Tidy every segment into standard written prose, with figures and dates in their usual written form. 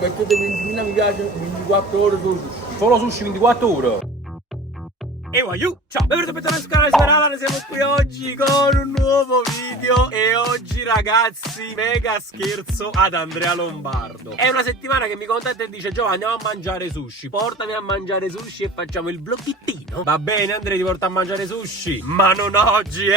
Mettete 20.000 mi piace 24 ore solo sushi. Solo sushi 24 ore. E ciao, benvenuti a sul canale Superala, noi siamo qui oggi con un nuovo video. E oggi ragazzi, mega scherzo ad Andrea Lombardo. È una settimana che mi contatta e dice: Giovanni, andiamo a mangiare sushi, portami a mangiare sushi e facciamo il vloggettino. Va bene Andrea, ti porto a mangiare sushi, ma non oggi,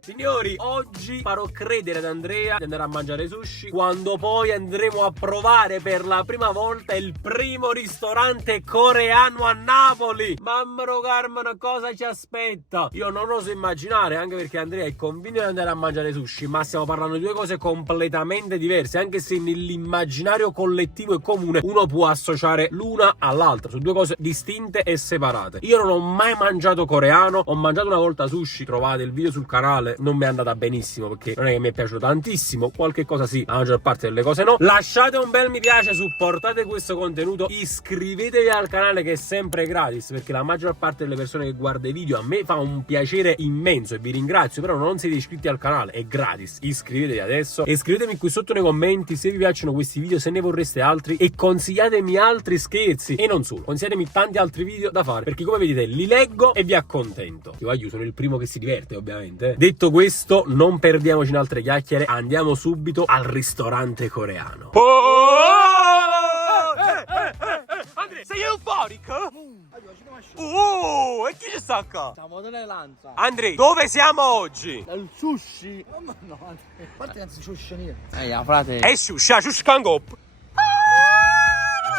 signori, oggi farò credere ad Andrea di andare a mangiare sushi quando poi andremo a provare per la prima volta il primo ristorante coreano a Napoli. Mammaro Carmano, cosa ci aspetta? Io non oso immaginare, anche perché Andrea è convinto di andare a mangiare sushi, ma stiamo parlando di due cose completamente diverse, anche se nell'immaginario collettivo e comune uno può associare l'una all'altra, su due cose distinte e separate. Io non ho mai mangiato coreano, ho mangiato una volta sushi, trovate il video sul canale. Non mi è andata benissimo perché non è che mi è piaciuto tantissimo, qualche cosa sì, la maggior parte delle cose no. Lasciate un bel mi piace, supportate questo contenuto, iscrivetevi al canale che è sempre gratis, perché la maggior parte delle persone che guarda i video a me fa un piacere immenso e vi ringrazio, però non siete iscritti al canale, è gratis, iscrivetevi adesso e scrivetemi qui sotto nei commenti se vi piacciono questi video, se ne vorreste altri, e consigliatemi altri scherzi e non solo, consigliatemi tanti altri video da fare, perché come vedete li leggo e vi accontento. Io sono il primo che si diverte ovviamente. Detto questo, non perdiamoci in altre chiacchiere, andiamo subito al ristorante coreano. Andrea, sei euforico? E chi ci sta qua? Siamo dell'Elanza. Andrea, dove siamo oggi? Del sushi. No, Andrea. Guarda che sushi niente. Frate. È sushi, sushi kangop.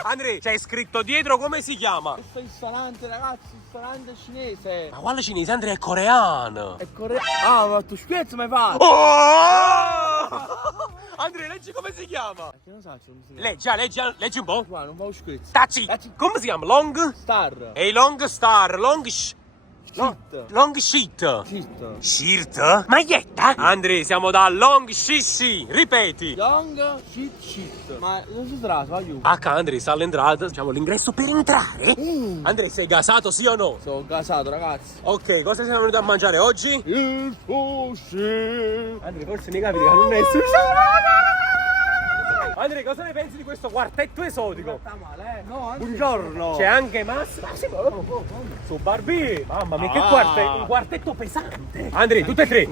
Andrea, c'è scritto dietro come si chiama? Questo ristorante, ragazzi, ristorante cinese. Ma quale cinese? Andrea, è coreano. È coreano. Ah, ma tu scherzo mi hai fatto? Andrea, leggi come si chiama? Che non so come si chiama. Leggi un po'. Guarda, non fa scherzo. Taci. Come si chiama? Long? Star. E long star, long Shit. sheet. Shit. Shirt? Maglietta? Andrea, siamo da Long Shishi. Ripeti. Young shit. Ma non si tratta, aiuto. Andrea, sta all'entrata. Facciamo l'ingresso per entrare. Andrea, sei gasato sì o no? Sono gasato, ragazzi. Ok, cosa siamo venuti a mangiare oggi? Il sushi. Andrea, forse mi capita che non è sushi. Andrea, cosa ne pensi di questo quartetto esotico? Sta male, No, Buongiorno. C'è anche Massimo. Su Barbie. Mamma mia, che un quartetto pesante. Andrea, tutte e tre.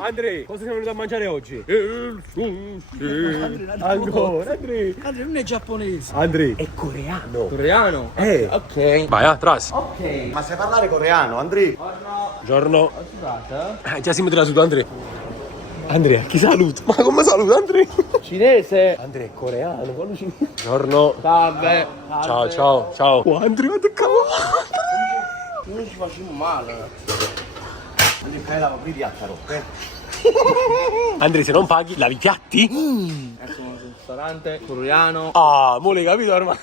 Andrea, cosa siamo venuti a mangiare oggi? Il sushi. Ancora, Andrea. Andrea non è giapponese. Andrea, è coreano. Coreano? Ok. Vai, atrás. Ok. Ma sai parlare coreano, Andri? Buongiorno. Si tratta? Già siamo trasuto, Andrea. Andrea, chi saluta? Ma come saluta, Andrea? Cinese. Andrea, è coreano, quello cinese. Buongiorno. Salve. Ciao. Oh, Andrea, che cavolo. Non ci facciamo male. Andri, fai la piatti roppe. Andrea, se non paghi, lavi i piatti? Ecco un ristorante coreano. Ah, mo l'hai capito ormai.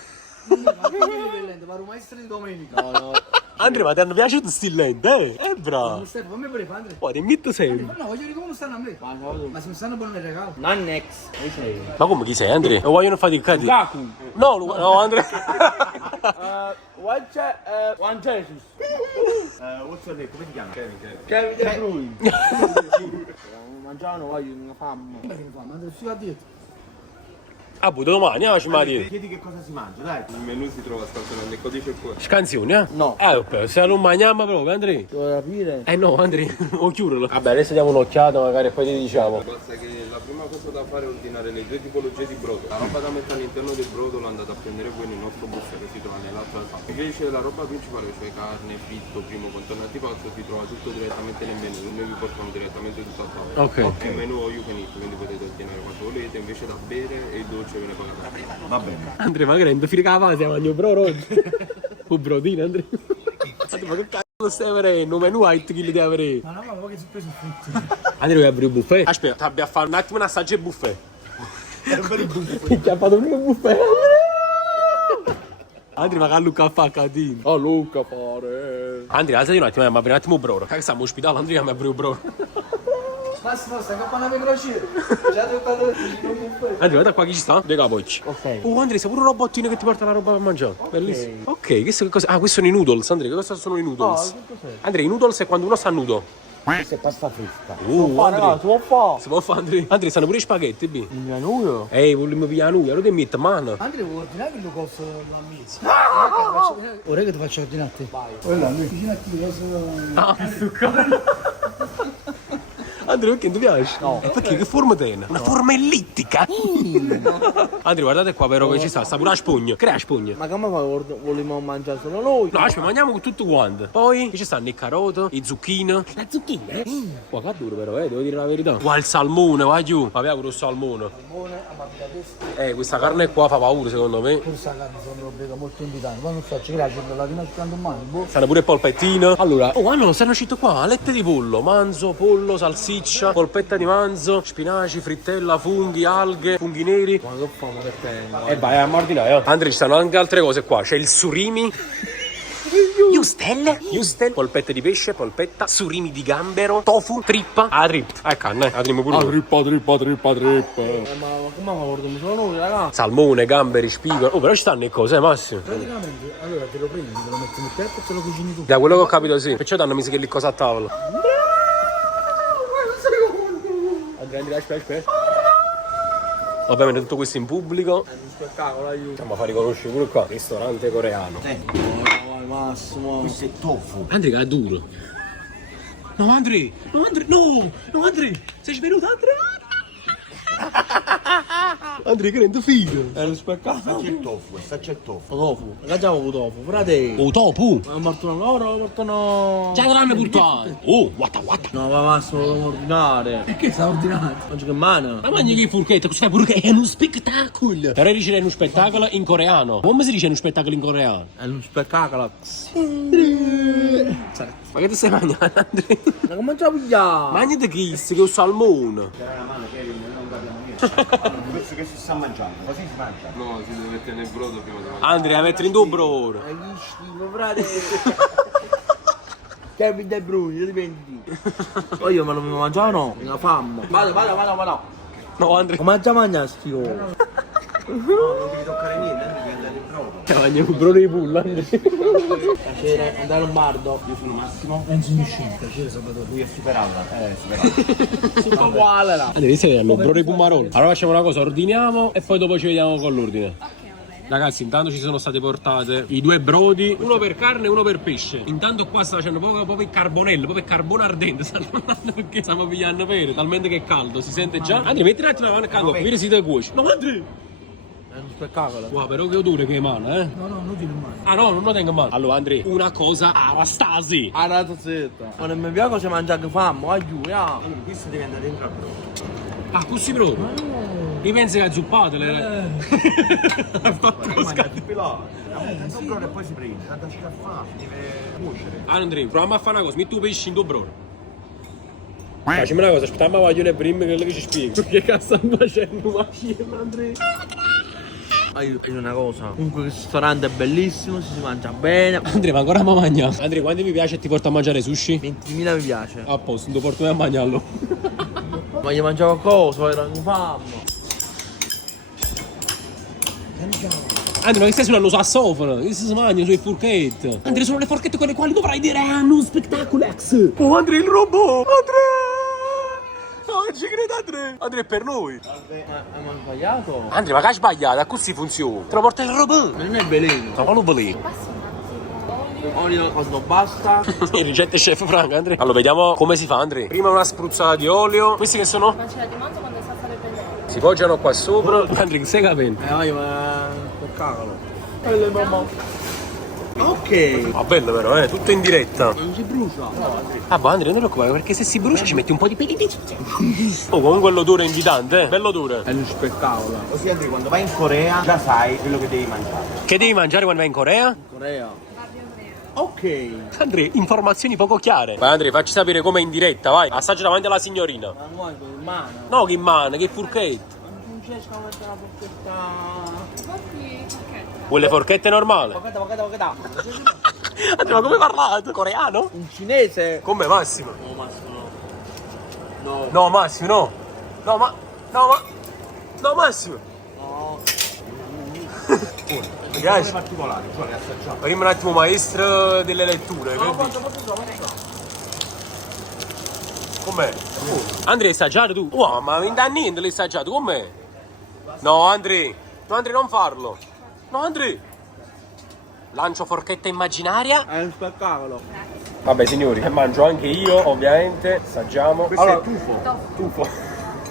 Ma un maestro di domenica. No. Andrea, ma ti hanno piaciuto sti lenti, bravo. Fammi pure fa, Andrea. Poi ti invito sempre. No, voglio vedere come stanno a me. Ma se mi stanno buoni il regalo. Nannex. Ma come chi sei, Andrea? Lo vogliono faticare? Gaku. No, Andrea. One Jesus. What's your name? Come ti chiami? Kevin De Bruyne. Mangiano, voglio una fame. Ma non si va dietro. Ah, poi domani, ci ma dire. Chiedi che cosa si mangia, dai. Il menù si trova stato nel codice qua. Scansioni, No. ok, se non mangiamo proprio, Andrea. Devo capire. No, Andrea, o chiudilo. Vabbè, adesso diamo un'occhiata magari e poi ti diciamo. Basta che la prima cosa da fare è ordinare le due tipologie di brodo. La roba da mettere all'interno del brodo lo andate a prendere voi nel nostro buffet che si trova nell'altra sala. Invece la roba principale, cioè carne, fritto, primo contorno antipasto, si trova tutto direttamente nel menù. Noi vi portiamo direttamente tutto a tavola. Ok. È il menù all you can eat, quindi potete ordinare quanto volete, invece da bere e il dolce ve ne pagate prima. Va bene. Andrea, ma che rendo fricava, siamo al bro oggi. Un brodino, Andrea. Ma che cazzo stai avendo? Un menù hai kill di avere. Ma no, ma che si è preso fritti. Andrea, vuoi aprire il buffet? Aspetta, abbiamo a fare un attimo un assaggio del buffet. Che ha fatto prima il buffet. Andrea, ma che Luca fa catino? Oh, Luca, fare. Andrea, alzati un attimo, ma apri un attimo il bro. Che stiamo ospitando, Andrea, mi apri il bro. Massimo, stai cappando la crociera. Già devo fare il Andrea, guarda qua chi ci sta? De capocci. Ok. Oh, Andrea, sei pure un robottino che ti porta la roba per mangiare. Bellissimo. Ok, questo che cosa? Ah, questi sono i noodles, Andrea. Che cosa sono i noodles? che cos'è? Andrea, i noodles è quando uno sta nudo. Questa è pasta fresca. Andrea. Si può fare. Si può fare, Andrea? Andrea, stanno pure i spaghetti, B. Il menudo. Ehi, vogliamo pigliare nulla, non ti metti, mano. Andrea, vuoi ordinare quello costo la mezza? Ora che ti faccio ordinare a te. Vai. Quella, lui. Vicino a chi, cosa... Andrea, perché ti piace? No. Perché che forma tiene? Una forma ellittica. Andrea, guardate qua, però che ci sta pure la spugna. Crea spugna. Ma come vogliamo mangiare solo noi? No, aspetta, mangiamo con tutto quanto. Poi, che ci stanno i carote, i zucchine. La zucchina? Qua fa duro però, devo dire la verità. Qua il salmone, vai giù. Ma abbiamo pure il salmone. Questa carne qua fa paura secondo me. Questa carne sono robe molto invitanti. Ma non so, ci credo, la dinasticando un mano. Stanno pure polpettine. Allora, stanno uscito qua, alette di pollo, manzo, pollo, salsiccia, polpetta di manzo, spinaci, frittella, funghi, alghe, funghi neri. Ma che famo che tengo? E vai a mordinare. Andrea, ci stanno anche altre cose qua. C'è il surimi. Justel, polpette di pesce, polpetta, surimi di gambero, tofu, trippa. Canne, pure. Trippa. Ma come guardiamo solo noi, ragazzi? Salmone, gamberi, spigolo. Oh, però ci stanno le cose, Massimo. Praticamente, allora te lo prendi, te lo metti nel piatto e te lo cucini tu. Da quello che ho capito, sì. Perciò danno misi che lì cosa a tavola. Andrea, aspetta. Ovviamente tutto questo in pubblico. È uno spettacolo, aiuto. Stiamo a far riconoscere pure qua. Ristorante coreano. Vai, Massimo. Questo è tofu. Andrea, è duro. No, Andrea! No, Andrea! Sei svenuto, Andrea! Andrea, che rende figo! È uno spettacolo. C'è il tofu, questa c'è il tofu. Tofu. Ragazziamo tofu, frate. Oh, tofu! Ma portano loro, portano... Già l'hanno portato! Oh, guarda! No, ma Massimo, dobbiamo ordinare. Perché sta ordinando? Oggi che mano? Ma mangi che furchetta, questo pure che è uno spettacolo! Però dice è uno spettacolo in coreano. Come si dice uno spettacolo in coreano? È uno spettacolo. Ma che ti stai mangiando, Andrea? Ma come ci pigliare? Mangiate kiss, che è un salmone! C'era una mano, Kevin, non capiamo niente. Questo che si sta mangiando, così si mangia. No, si deve mettere nel brodo prima di mangiare. Andrea, mettere in dobro ora! Ma che schifo, frate. Che mi dai bruni, dipende. Poi io me lo devo mangiare o no? Mi fame. Vado. No, Andrea! Come già mangiare sti io? No, non devi toccare niente, devi andare in brodo. Mangia un brodo di pulla, Andrea! Piacere, andare a Lombardo. Io sono Massimo. Enzo Niscin, piacere Salvatore. Lui è superata. Superata. Tutto uguale là. Andrea, questo è il brodo di pumarone. Allora facciamo una cosa, ordiniamo e poi dopo ci vediamo con l'ordine. Ragazzi, intanto ci sono state portate i due brodi, uno per carne e uno per pesce. Intanto qua sta facendo proprio il carbonello, proprio il carbone ardente. Stanno andando perché stiamo pigliando pere, talmente che è caldo, si sente già. Andrea, metti un attimo la mano a caldo, vedi se ti cuoci. No, Andrea! È uno spettacolo. Wow, però che odore che emana, eh? No, non tieni in mano. Ah no, non lo tengo in mano. Allora, Andrea, una cosa arastasi. Ah, la tazzetta. Ma non mi piace se mangia che famo, vai giù, ya. Questo deve andare dentro al brodo. Ah, così proprio? Ripensi che ha zuppato le... Mangia il pilota. Il brodo e poi si prende. Tanto ci fa, si deve cuocere. Ah, Andrea, proviamo a fare una cosa, metti un pesce in tuo brodo. Facciamo una cosa, aspettiamo la voglio prima che ci spiego. Che cazzo stanno facendo? Ma chi è, Andrea? Aiuto, una cosa. Comunque questo ristorante è bellissimo, si mangia bene. Andrea, ma ancora mi mangia? Andrea, quando mi piace ti porto a mangiare sushi? 20.000 mi piace. A posto, non ti porto a mangiarlo. Ma io mangiavo qualcosa, era un fame. Andrea, ma che stai sull'anno sassofono? Che si mangia sui forchette? Andrea, sono le forchette con le quali dovrai dire hanno un spettacolo ex. Oh, Andrea, il robot! Andrea! Non ci credo, Andrea! Andrea, è per noi! Ma ho sbagliato? Andrea, ma che hai sbagliato? Così funziona! Te lo porta il robot! Non è veleno. Ma quale veleno? Olio quando basta. Ricette chef Franco, Andrea. Allora, vediamo come si fa, Andrea. Prima una spruzzata di olio. Questi che sono? Mancella di manzo quando è salsa del pendolo. Si poggiano qua sopra. Andrea, che stai capendo? Vai, ma che cavolo. Belle mamma. Ok. Ma bello però, tutto in diretta. Non si brucia. Ah, boh, Andrea, non ti preoccupare, perché se si brucia ci metti un po' di peli di zucchero. Oh, comunque l'odore è invitante, bello odore. È uno spettacolo. Così Andrea, quando vai in Corea già sai quello che devi mangiare. Che devi mangiare quando vai in Corea? Corea. Ok. Andrea, informazioni poco chiare. Vai Andrea, facci sapere com'è in diretta, vai. Assaggia davanti alla signorina. Ma vuoi con in mano? No, che mano, che forchette. Non c'è a mettere la forchetta. Quelle forchette normali. Guarda. Andrea, ma come parlate? Coreano? In cinese? Come Massimo? No, Massimo, no. No, Massimo, no. No, Massimo. No. Ragazzi, Particolari, cioè le assaggiamo. prima un attimo maestro delle letture. No, che dici? posso. Com'è? Andrea, hai assaggiato tu? Wow, ma non dà niente, l'hai assaggiato, com'è? No, Andrea. No, Andrea, non farlo. No, Andrea. Lancio forchetta immaginaria. È un spettacolo. Vabbè, signori, mangio anche io, ovviamente. Assaggiamo. Questo Allora, è tufo. Tufo.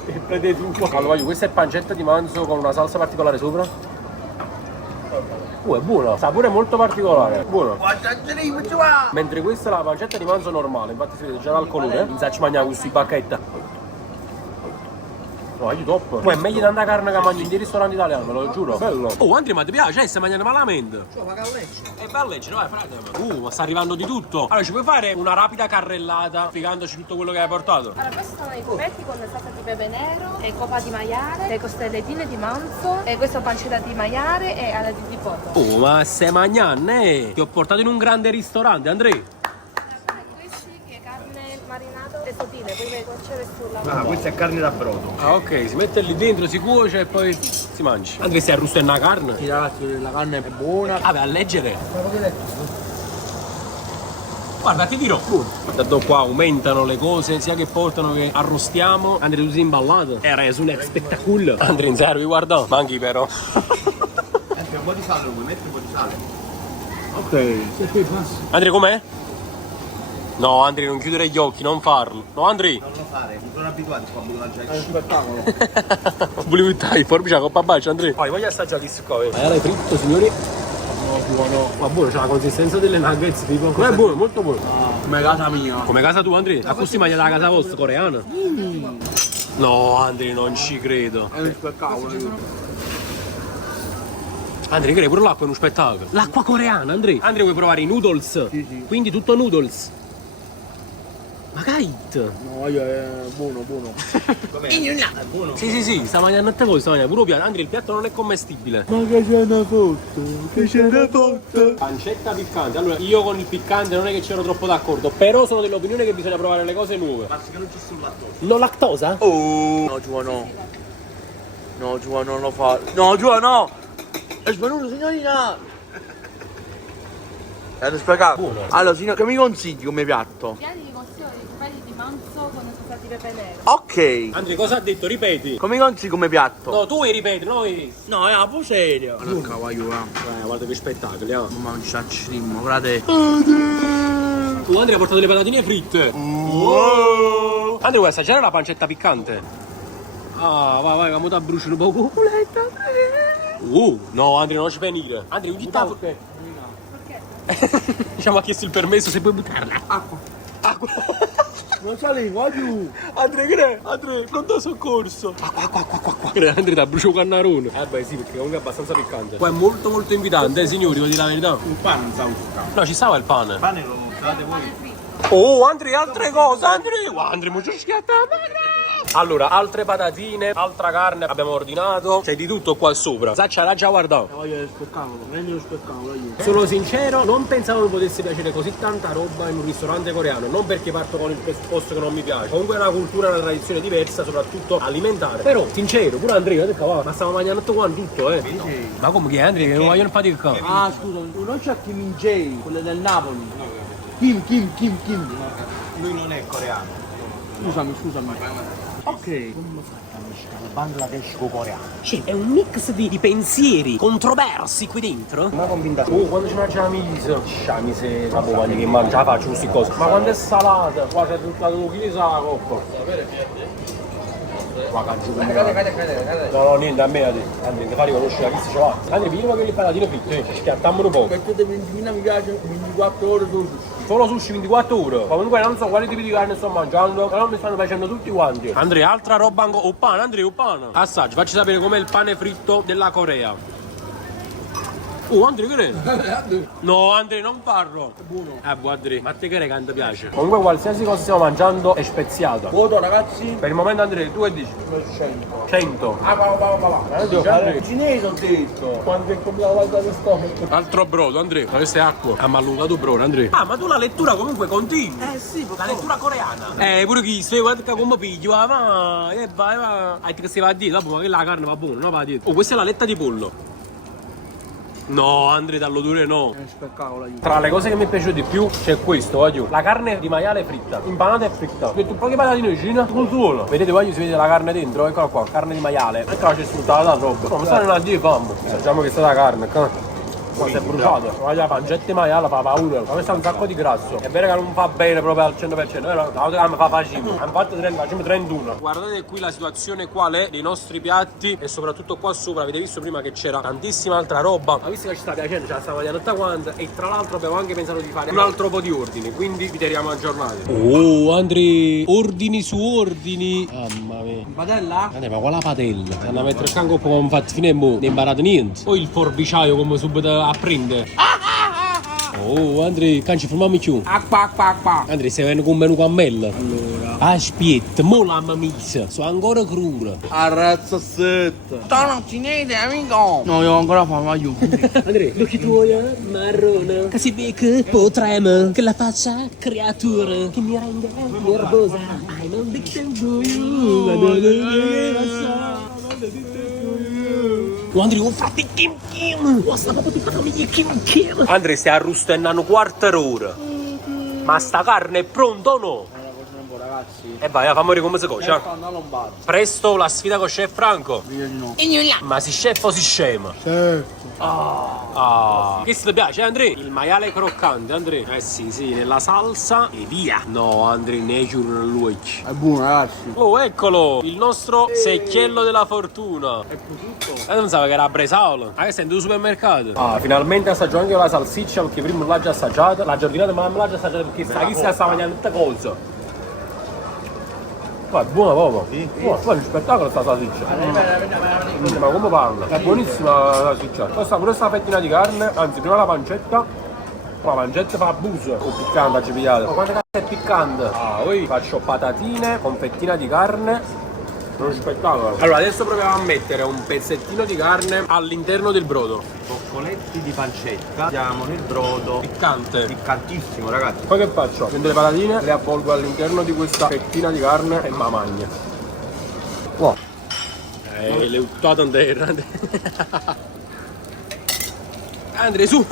Il prete tufo. Allora, voglio, questa è pancetta di manzo con una salsa particolare sopra. È buono, sapore molto particolare, buono. Mentre questa è la pancetta di manzo normale, infatti si vede già dal colore. Non ci mangiamo questi bacchetta. No, è top. Poi è meglio di tanta carne che mangi in dei ristoranti italiani, ve lo giuro. Bello. Oh, Andrea, ma ti piace? Stai mangiando malamente. Ma galleccio. È bello, vai, frate. Ma sta arrivando di tutto. Allora, ci puoi fare una rapida carrellata, spiegandoci tutto quello che hai portato? Allora, questi sono i cubetti con salsa di pepe nero, e copa di maiale, le costellettine di manzo, e questo pancetta di maiale e ala di pollo. Oh, ma sei magnanne? Ti ho portato in un grande ristorante, Andrea. Questi che è carne marinata e sottile, poi le cuocere sulla Ah, questa è carne da brodo. Ah, ok, si mette lì dentro, si cuoce e poi si mangia. Andrea, stai arrostando la carne? Sì, ragazzi, la carne è buona. Vabbè, a leggere. Guarda, ti dirò. Da qua aumentano le cose, sia che portano che arrostiamo. Andrea, tu sei imballato? Era su un spettacolo. Andrea, in servi, guarda. Manchi però. Anche un po' di sale, vuoi mettere un po' di sale? Ok. Andrea, com'è? No, Andrea, non chiudere gli occhi, non farlo. No, Andrea. Non lo fare, non sono abituati qua a mangiare. È un spettacolo. Volevo buttare i forbici a coppa bacia, Andrea. Poi voglio assaggiare questo qua. L'hai fritto, signori? Buono. Ma buono, c'ha la consistenza delle nuggets, tipo. Ma è buono, molto buono. Come casa mia. Come casa tua, Andrea? A così mangia la casa vostra, coreana? No, Andrea, non ci credo. È un spettacolo. Andrea, credi pure l'acqua è uno spettacolo. L'acqua coreana, Andrea. Andrea, vuoi provare i noodles? Sì. Quindi tutto noodles. Ma kite! No, io è buono. Sì, sta mangiando a te voi, sta mangiando pure piatto. Andrea, il piatto non è commestibile. Ma che c'è una foto? Pancetta piccante. Allora, io con il piccante non è che c'ero troppo d'accordo, però sono dell'opinione che bisogna provare le cose nuove. Basta che non ci sul lattosio. Non lactosa? Oh. No, Giua, no. No, Giua, non lo fa. No, Giua, no. È svenuto, signorina. È uno spettacolo. Buono. Allora, signor, che mi consigli come piatto? piani di consiglio di cubetti di manzo con salsa di pepe nero. Ok. Andrea, cosa ha detto? Ripeti. Come mi consigli come piatto? No, tu vuoi ripeti, noi. No, è un serio. Allora, cavallo, Guarda che spettacoli, Ma non ci accimo, frate. Tu, Andrea, ha portato le patatine fritte. Andrea, vuoi assaggiare la pancetta piccante? Ah, vai, vamo da bruciare un po'. No, Andrea, non ci venire. Andrea, ogni tanto. Perché? Diciamo, ha chiesto il permesso se puoi buttarla. Acqua. Non sali, va giù. Andrea, pronto soccorso. Qua. Andrea, da brucio cannarone. Beh, sì, perché comunque è abbastanza piccante. Poi è molto invitante, signori, devo dire la verità. Il pane non sa uscire. No, ci stava il pane. Il pane lo usate voi. Oh, Andrea, altre cose, Andrea, mo ci schiatta. Allora, altre patatine, altra carne abbiamo ordinato. C'è di tutto qua sopra. Saccia l'ha già guardato. Voglio lo spettacolo, prendi lo spettacolo io. Sono sincero, non pensavo mi potesse piacere così tanta roba in un ristorante coreano. Non perché parto con il presupposto che non mi piace. Comunque è una cultura, una tradizione diversa, soprattutto alimentare. Però, sincero, pure Andrea, ho detto, va, ma stiamo mangiando tutto qua tutto, Sì. Ma come che è, Andrea? Che non vogliono fatica? Ah, scusa, non c'è Kim In-jae, quelle del Napoli. Kim. Lui non è coreano. Scusami. Ok. Bangladesh coreano. Cioè, è un mix di pensieri controversi qui dentro. Una convinta. Oh, quando ci mangia la miso, sciamise, la bomagna che mangia, la faccio queste cose. Ma quando è salata, qua c'è tutta la chili la coppa. Ma cazzo No, niente, a me Andrea, ti fa riconoscere la chissà ce l'ha. Andrea, pigliamo quelle patatine fritte, schiattammo un po'. Perché di 20.000 mi piace 24 ore solo sushi. Solo sushi 24 ore. Comunque non so quali tipi di carne sto mangiando, però mi stanno facendo tutti quanti. Andrea, altra roba ancora. O pane, Andrea, o pane. Assaggi, facci sapere com'è il pane fritto della Corea. Oh, Andrea, che è? No, Andrea, non parlo. È buono. Andrea, ma te che ti piace? Comunque qualsiasi cosa stiamo mangiando è speziata. Voto ragazzi. Per il momento, Andrea, tu che dici? 100. 100. Cinese ho detto. Quando è comprato la cosa di stomaco? Altro brodo, Andrea. Ma questa è acqua. Ha mallugato brodo, Andrea. Ah, ma tu la lettura comunque continui. Sì, La lettura coreana. Pure chi sei, guarda come piglio, ma vai. Che si va a dire, dopo ma che la carne va buona, no va a dire. Oh, questa è la letta di pollo. No, Andrea, dall'odore no. È uno spettacolo, aiuto. Tra le cose che mi è piaciuto di più c'è questo, voglio. La carne di maiale fritta, impanata e fritta. Metto un po' di patatine vicino, con solo. Vedete, voglio, si vede la carne dentro, eccola qua, carne di maiale. Eccola, c'è sfruttata la roba. Non sta una di famo. Sappiamo che è stata carne, ma si è bruciato. Ma la pancetta di maiale fa paura. Ma questa ha un sacco di grasso. È vero che non fa bene proprio al 100%, però la volta che mi fa facciamo. Hanno fatto 30, facciamo 31. Guardate qui la situazione qual è dei nostri piatti e soprattutto qua sopra. Avete visto prima che c'era tantissima altra roba. Ma visto che ci sta piacendo, ce la stiamo mangiando tutta quanta. E tra l'altro abbiamo anche pensato di fare un altro po' di ordini. Quindi vi teniamo aggiornati. Oh, Andri, ordini su ordini. Mamma mia. Padella? Ma qual è la padella? Andiamo a mettere il canco come non fatti finire, non è imparato niente. Poi il forbiciaio come subito a prendere. Oh, Andri, canci, fermiamo più. Acqua. Andri, stai venendo con un menù cammello? Allora. Aspetta, mo la mamma sono ancora cruda. Arrezzo set. Sono cinese, amico. No, io ancora fame, aiuto. Andri, occhi tuoi, marrone. Che si vede che potremmo, che la faccia creatura, che mi rende nervosa. I non dico Andri, oh fate Kim Kim! Oh, sta proprio di famiglia Kim Kim! Andri, stai arrustando quarta ora. Ma sta carne è pronta o no? Ragazzi. E vai, fammi vedere come si cuoce. Stanno a Lombardo. Presto la sfida con chef Franco. Io di no. Ma si chef o si scema? Certo. Che ti piace, Andrea? Il maiale croccante, Andrea? Eh sì, nella salsa e via. No, Andrea, nature lui. È buono, ragazzi. Oh, eccolo, il nostro secchiello della fortuna. È prosciutto. Non sapevo che era a Bresaola. Ma che sei in due supermercati? Ah, finalmente assaggio anche io la salsiccia perché prima non l'ho già assaggiata. La giardinata ma non l'ho già assaggiata perché sta chi sta mangiando tutte cose. Ma è buona proprio. Sì. Oh, poi è un spettacolo sta salsiccia. Ma come parla? È buonissima la salsiccia. Poi sta pure sta fettina di carne, anzi prima la pancetta. La pancetta fa abuso. O piccante, ci pigliate. Ma quante cazzo è piccante? Ah, poi faccio patatine con fettina di carne. È uno spettacolo. Allora adesso proviamo a mettere un pezzettino di carne all'interno del brodo. Coccoletti di pancetta, siamo nel brodo. Piccante. Piccantissimo, ragazzi. Poi che faccio? Prendo le patatine, le avvolgo all'interno di questa fettina di carne e me la mangio. Wow. Le ho buttate in terra. Andrea, su!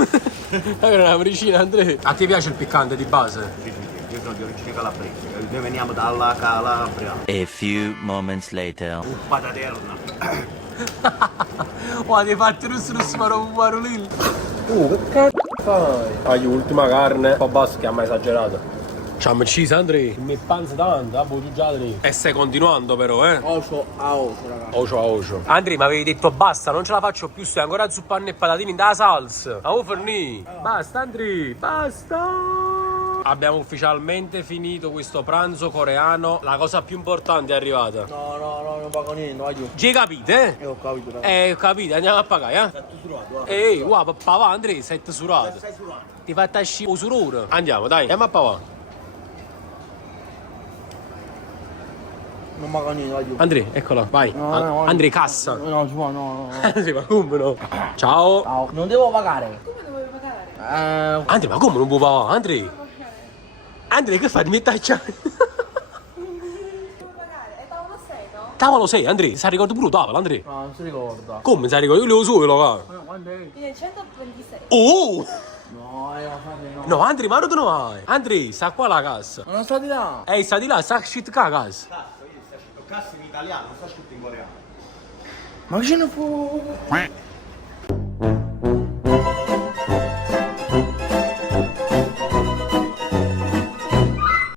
Era una vicina, Andrea. A te piace il piccante di base? Sì, io sono di origine calabrese. Noi veniamo dalla Calabria. A few moments later. Un pataterna. Guarda, ti fatti russo non si farò un marolino. Che cazzo fai? Ah, ultima carne, un po' bassa che ha mai esagerato. Ciao, ucciso Andrea. Mi panza tanto, a bugiare. E stai continuando però, Ocio a ocio, ragazzi. Ocio a ocio. Andrea, mi avevi detto basta, non ce la faccio più, stai ancora zuppando e patatini da salsa. Ma vuoi fornì? Basta Andrea, basta. Abbiamo ufficialmente finito questo pranzo coreano. La cosa più importante è arrivata. No, non pago niente, aiuto. Ci capite? Ho capito, ragazzi. Ho capito, andiamo a pagare, Tutto surato, Ehi, guarda, papà Andrea, 7 surate. Stai surando. Ti fai tasci un surore. Andiamo, dai, andiamo a papà. Non pago niente, aiuto. Andrea, eccolo, vai. No. Andrea, cassa. No, ci va, no. Sì, ma come no? Ciao. Ciao. Non devo pagare. Come dovevi pagare? Andrea, ma come non può pagare? Andrea? Andrea, che fai? Ti metti a chiave? Devo pagare? È tavolo 6, no? Tavolo 6, Andrea, si ricorda pure tavolo, Andrea? No, non si ricorda. Come si ricorda? Io le uso io, cara. Quando è? 1926. Oh! No, no. No, Andrea, ma dove vai? Andrea, sta qua la cassa. Ma non sta di là. Sta di là, sta shit qua la cassa. Cazzo, io sta scritto cassa in italiano, non sta scritto in coreano. Ma che ce ne può?